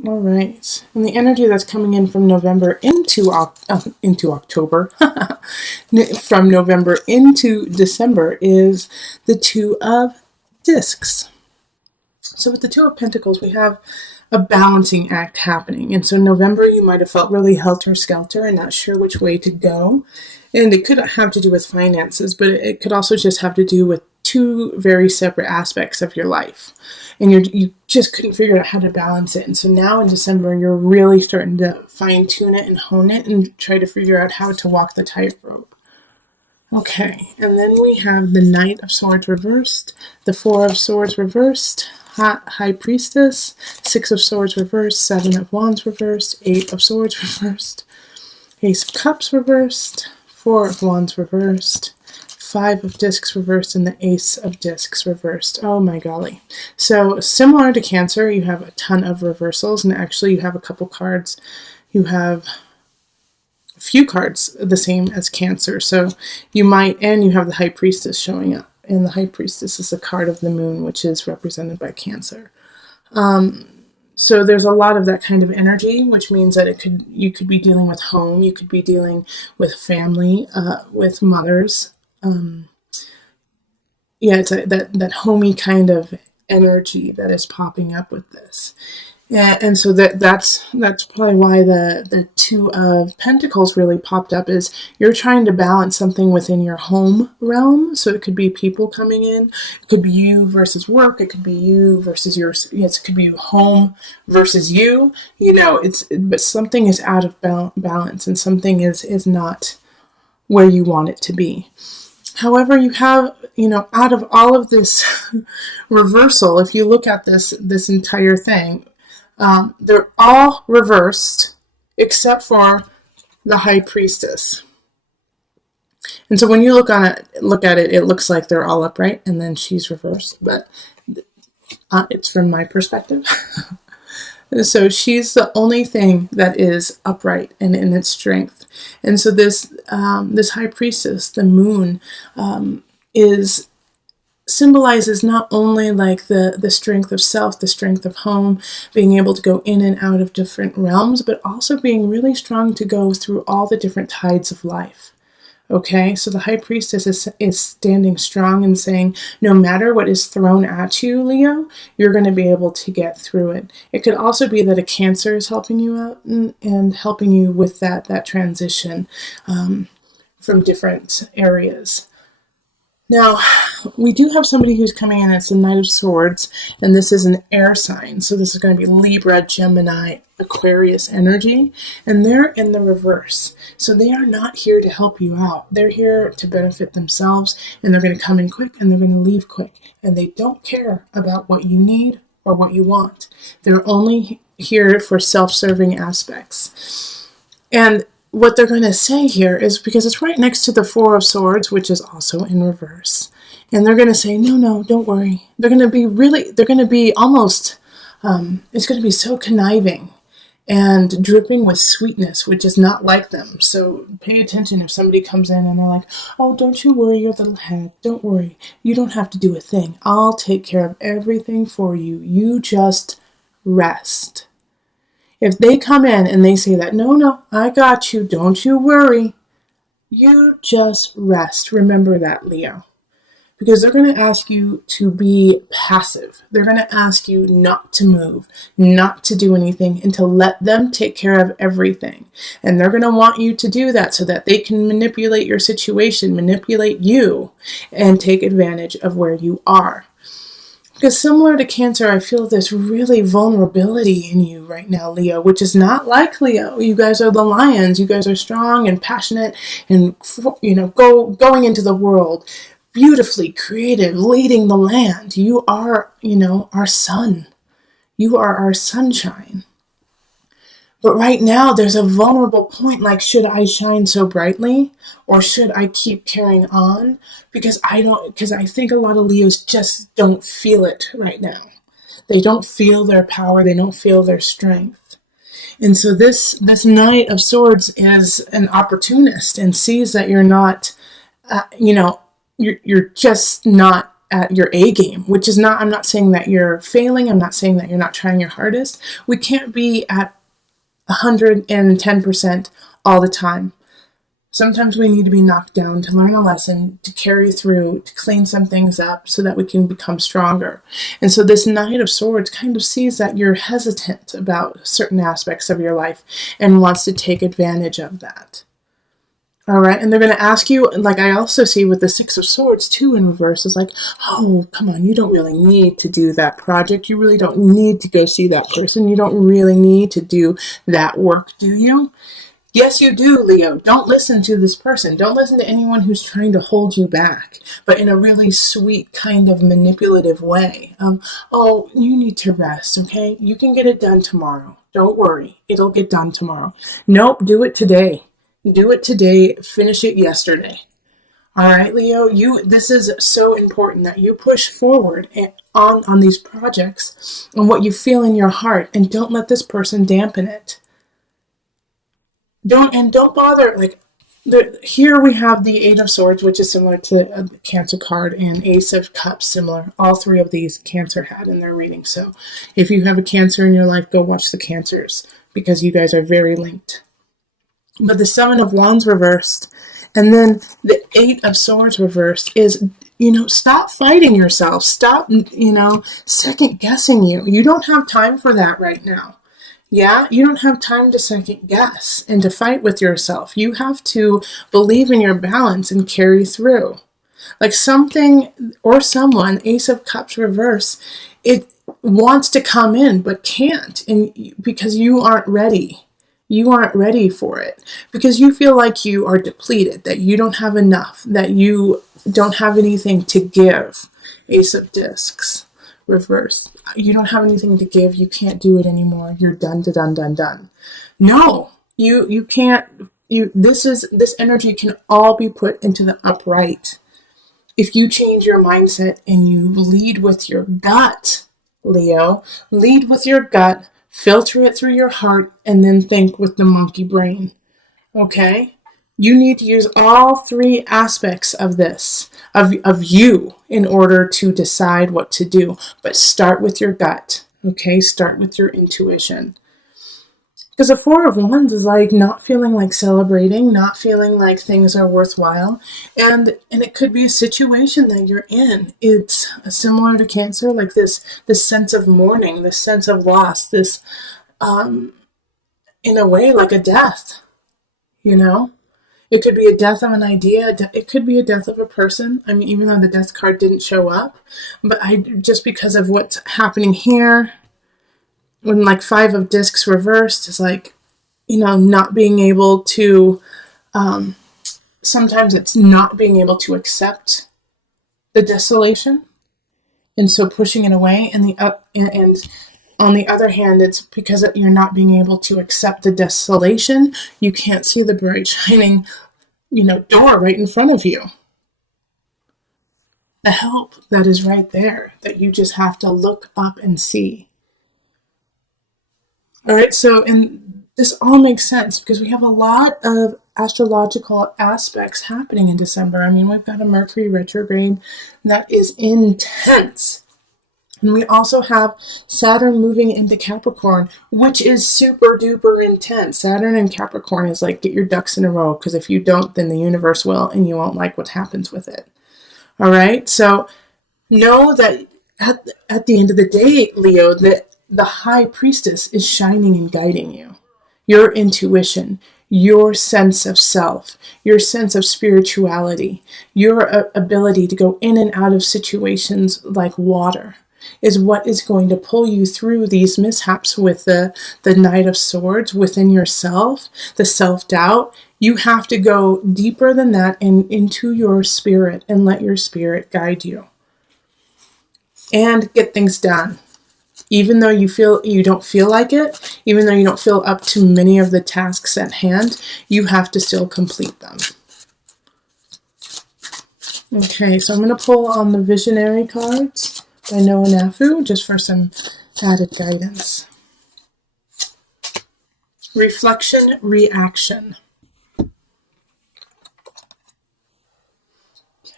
All right. And the energy that's coming in from November into October, from November into December, is the Two of Discs. So with the Two of Pentacles, we have a balancing act happening. And so November, you might have felt really helter-skelter and not sure which way to go. And it could have to do with finances, but it could also just have to do with two very separate aspects of your life. And you just couldn't figure out how to balance it. And so now in December, you're really starting to fine-tune it and hone it and try to figure out how to walk the tightrope. Okay, and then we have the Knight of Swords reversed, the Four of Swords reversed, High Priestess, Six of Swords reversed, Seven of Wands reversed, Eight of Swords reversed, Ace of Cups reversed, Four of Wands reversed, Five of Discs reversed, and the Ace of Discs reversed. Oh my golly. So similar to Cancer, you have a ton of reversals, and actually you have a couple cards. You have a few cards the same as Cancer. So you might, and you have the High Priestess showing up. And the High Priestess is a card of the moon, which is represented by Cancer. So there's a lot of that kind of energy, which means that you could be dealing with home, you could be dealing with family, with mothers. It's that homey kind of energy that is popping up with this. Yeah, and so that's probably why the Two of Pentacles really popped up, is you're trying to balance something within your home realm. So it could be people coming in, it could be you versus work, it could be you versus it could be home versus you. But something is out of balance, and something is not where you want it to be. However, you have, out of all of this reversal, if you look at this entire thing, they're all reversed except for the High Priestess. And so when you look at it, it looks like they're all upright and then she's reversed, but it's from my perspective. So she's the only thing that is upright and in its strength. And so this High Priestess, the moon, symbolizes not only like the strength of self, the strength of home, being able to go in and out of different realms, but also being really strong to go through all the different tides of life. Okay, so the High Priestess is standing strong and saying, no matter what is thrown at you, Leo, you're going to be able to get through it. It could also be that a Cancer is helping you out and helping you with that transition from different areas. Now, we do have somebody who's coming in. It's the Knight of Swords, and this is an air sign. So this is going to be Libra, Gemini, Aquarius energy, and they're in the reverse. So they are not here to help you out. They're here to benefit themselves, and they're going to come in quick, and they're going to leave quick. And they don't care about what you need or what you want. They're only here for self-serving aspects. And what they're going to say here is, because it's right next to the Four of Swords, which is also in reverse. And they're going to say, no, don't worry. They're going to be almost, it's going to be so conniving and dripping with sweetness, which is not like them. So pay attention if somebody comes in and they're like, oh, don't you worry your little head. Don't worry. You don't have to do a thing. I'll take care of everything for you. You just rest. If they come in and they say that, no, I got you, don't you worry, you just rest. Remember that, Leo. Because they're going to ask you to be passive. They're going to ask you not to move, not to do anything, and to let them take care of everything. And they're going to want you to do that so that they can manipulate your situation, manipulate you, and take advantage of where you are. Because similar to Cancer, I feel this really vulnerability in you right now, Leo, which is not like Leo. You guys are the lions. You guys are strong and passionate and, going into the world, beautifully creative, leading the land. You are, our sun. You are our sunshine. But right now, there's a vulnerable point, like, should I shine so brightly, or should I keep carrying on? Because I think a lot of Leos just don't feel it right now. They don't feel their power. They don't feel their strength. And so this Knight of Swords is an opportunist and sees that you're not, you're just not at your A game, which is not, I'm not saying that you're failing. I'm not saying that you're not trying your hardest. We can't be at 110% all the time. Sometimes we need to be knocked down to learn a lesson, to carry through, to clean some things up so that we can become stronger. And so this Knight of Swords kind of sees that you're hesitant about certain aspects of your life and wants to take advantage of that. All right, and they're going to ask you, like I also see with the Six of Swords too in reverse, is like, oh, come on, you don't really need to do that project. You really don't need to go see that person. You don't really need to do that work, do you? Yes, you do, Leo. Don't listen to this person. Don't listen to anyone who's trying to hold you back, but in a really sweet kind of manipulative way. Oh, you need to rest, okay? You can get it done tomorrow. Don't worry. It'll get done tomorrow. Nope, do it today. Do it today. Finish it yesterday. All right, Leo, this is so important that you push forward on these projects and what you feel in your heart, and don't let this person dampen it. Don't bother, like, here we have the Eight of Swords, which is similar to a Cancer card, and Ace of Cups, similar. All three of these Cancer had in their reading. So if you have a Cancer in your life, go watch the Cancers, because you guys are very linked. But the Seven of Wands reversed, and then the Eight of Swords reversed is, stop fighting yourself. Stop, second guessing you. You don't have time for that right now. Yeah, you don't have time to second guess and to fight with yourself. You have to believe in your balance and carry through. Like something or someone, Ace of Cups reverse, it wants to come in but can't, and because you aren't ready. You aren't ready for it because you feel like you are depleted, that you don't have enough, that you don't have anything to give. Ace of Discs reverse. You don't have anything to give. You can't do it anymore. You're done. No, you can't. This energy can all be put into the upright. If you change your mindset and you lead with your gut, Leo, lead with your gut, filter it through your heart, and then think with the monkey brain. Okay? You need to use all three aspects of this, of you, in order to decide what to do. But start with your gut, okay? Start with your intuition. Because the Four of Wands is like not feeling like celebrating, not feeling like things are worthwhile. And it could be a situation that you're in. It's similar to Cancer, like this sense of mourning, this sense of loss, this, in a way, like a death, It could be a death of an idea. It could be a death of a person. I mean, even though the death card didn't show up, but just because of what's happening here, when like Five of Discs reversed is like, not being able to, sometimes it's not being able to accept the desolation. And so pushing it away, and on the other hand, it's because you're not being able to accept the desolation. You can't see the bright shining, door right in front of you. The help that is right there, that you just have to look up and see. All right, so, and this all makes sense because we have a lot of astrological aspects happening in December. I mean, we've got a Mercury retrograde that is intense. And we also have Saturn moving into Capricorn, which is super duper intense. Saturn in Capricorn is like, get your ducks in a row, because if you don't, then the universe will, and you won't like what happens with it. All right, so know that at the end of the day, Leo, that the High Priestess is shining and guiding you. Your intuition, your sense of self, your sense of spirituality, your ability to go in and out of situations like water is what is going to pull you through these mishaps with the Knight of Swords within yourself, the self-doubt. You have to go deeper than that and into your spirit and let your spirit guide you. And get things done. Even though you don't feel like it, even though you don't feel up to many of the tasks at hand, you have to still complete them. Okay, so I'm going to pull on the Visionary cards by Noah Nafu, just for some added guidance. Reflection, reaction.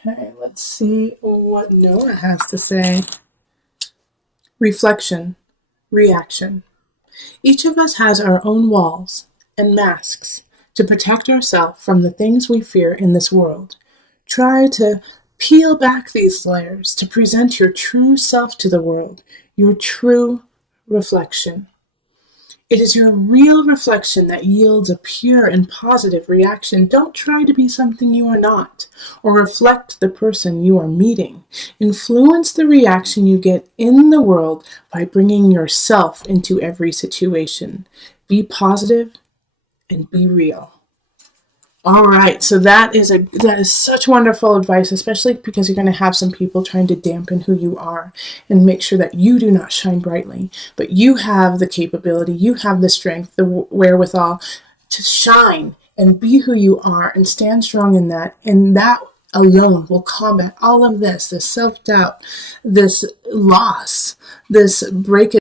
Okay, let's see what Noah has to say. Reflection, reaction. Each of us has our own walls and masks to protect ourselves from the things we fear in this world. Try to peel back these layers to present your true self to the world, your true reflection. It is your real reflection that yields a pure and positive reaction. Don't try to be something you are not, or reflect the person you are meeting. Influence the reaction you get in the world by bringing yourself into every situation. Be positive and be real. All right, so that is such wonderful advice, especially because you're going to have some people trying to dampen who you are and make sure that you do not shine brightly, but you have the capability, you have the strength, the wherewithal to shine and be who you are and stand strong in that, and that alone will combat all of this self-doubt, this loss, this break